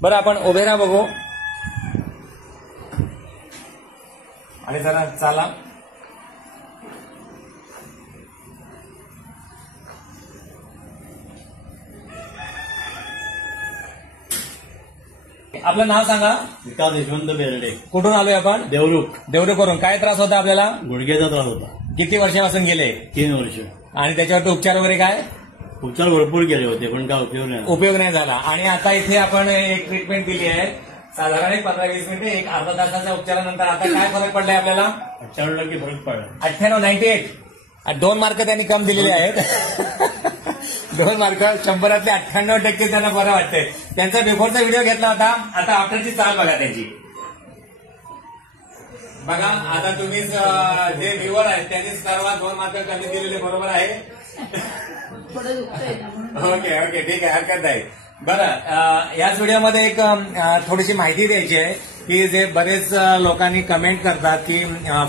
बरं आपण उभे राहा बघू आणि जरा चाला. आपलं नाव सांगा. विकास यशवंत बेर्डे. कुठून आलोय आपण? देवरुख. देवरुखवरून. काय त्रास होता आपल्याला? गुडघ्याचा त्रास होता. किती वर्षापासून गेले? 3 वर्ष. आणि त्याच्यावर उपचार वगैरे काय? उपचार भरपूर केले होते पण काय उपयोग नाही झाला. आणि आता इथे आपण एक ट्रीटमेंट दिली आहे साधारण 15-20 मिनिटे, एक अर्धा तासाच्या उपचारानंतर आता काय फरक पडलाय आपल्याला? 98% फरक पडला. 98 2 मार्क त्यांनी कम दिलेले आहेत. 2 मार्क 100 98% त्यांना बरं वाटतंय. त्यांचा बिफोरचा व्हिडिओ घेतला होता. आता आफ्टरची चाल बघा त्यांची. बघा आता तुम्हीच जे व्ह्युअर आहेत त्यांनीच सर्वात 2 मार्क कमी दिलेले बरोबर आहे. ओके ठीक आहे, हरकत नाही. बरं याच व्हिडिओमध्ये एक थोडीशी माहिती द्यायची आहे की जे बरेच लोकांनी कमेंट करतात की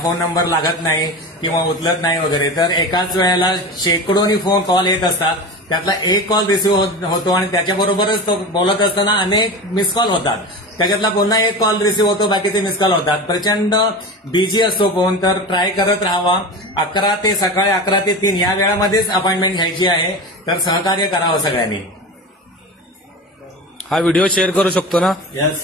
फोन नंबर लागत नाही किंवा उचलत नाही वगैरे, तर एकाच वेळेला शेकडोनी फोन कॉल येत असतात. त्यातला एक कॉल रिसिव्ह होतो आणि त्याच्याबरोबरच तो बोलत असताना अनेक मिस कॉल होतात. त्याच्यातला पुन्हा एक कॉल रिसिव्ह होतो, बाकीचे मिस कॉल होतात. प्रचंड बिझी असतो फोन, तर ट्राय करत राहावा. 11 ते सकाळी 11 ते 3 या वेळामध्येच अपॉइंटमेंट घ्यायची आहे. तर सहकार्य करावं सगळ्यांनी. हा व्हिडिओ शेअर करू शकतो ना? यस.